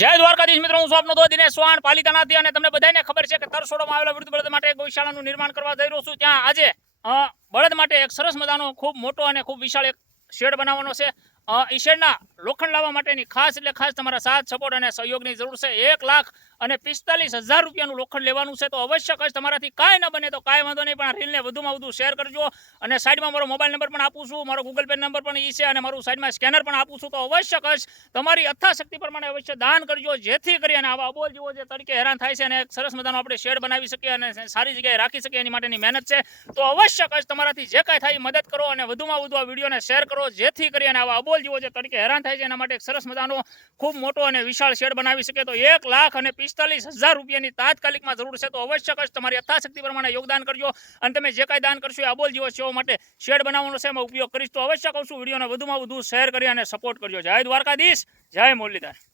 જય દ્વારકાધીશ મિત્રો, હું સ્વપ્ન તો દિનેશ સોહાણ પાલિતાણાથી અને તમને બધાને ખબર છે કે તરસોડમાં આવેલા વૃદ્ધ બળદ માટે ગૌશાળાનું નિર્માણ કરવા જઈ રહ્યો છું. ત્યાં આજે બળદ માટે એક સરસ મજાનો ખૂબ મોટો અને ખૂબ વિશાળ એક શેડ બનાવવાનો છે. એ લોખંડ લાવવા માટેની ખાસ એટલે ખાસ તમારા સાથ, સપોર્ટ અને સહયોગની જરૂર છે. એક લાખ અને પિસ્તાલીસ હજાર રૂપિયાનું લોખંડ લેવાનું છે, તો અવશ્ય કશ તમારાથી કાંઈ ન બને તો કાંઈ વાંધો નહીં, પણ આ રીલને વધુમાં વધુ શેર કરજો. અને સાઈડમાં મારો મોબાઈલ નંબર પણ આપું છું, મારો ગૂગલ પે નંબર પણ ઈ છે, અને મારું સાઈડમાં સ્કેનર પણ આપું છું, તો અવશ્ય કશ તમારી અથાશક્તિ પ્રમાણે અવશ્ય દાન કરજો, જેથી કરી અને આવા અબોલ જીવો જે તરીકે હેરાન થાય છે અને એક સરસ મજાનો આપણે શેડ બનાવી શકીએ અને સારી જગ્યાએ રાખી શકીએ એની માટેની મહેનત છે. તો અવશ્ય કશ તમારાથી જે કાંઈ થાય મદદ કરો અને વધુમાં વધુ આ વિડીયોને શેર કરો, જેથી કરી અને આવા અબોલ જીવો જે તરીકે હેરાન થાય છે. એના માટે એક સરસ મજાનો ખૂબ મોટો અને વિશાળ શેડ બનાવી શકે. તો એક લાખ અને પિસ્તાલીસ હજાર રૂપિયાની તાત્કાલિકમાં જરૂર છે. તો અવશ્ય જ તમારી યથાશક્તિ પ્રમાણે યોગદાન કરજો અને તમે જે કાંઈ દાન કરશો એ અબોલ જીવો સેવા માટે શેડ બનાવવાનો છે એમાં ઉપયોગ કરીશ. તો અવશ્ય કહું છું, વિડીયોને વધુમાં વધુ શેર કરી અને સપોર્ટ કરજો. જય દ્વારકાધીશ. જય મુરલીધર.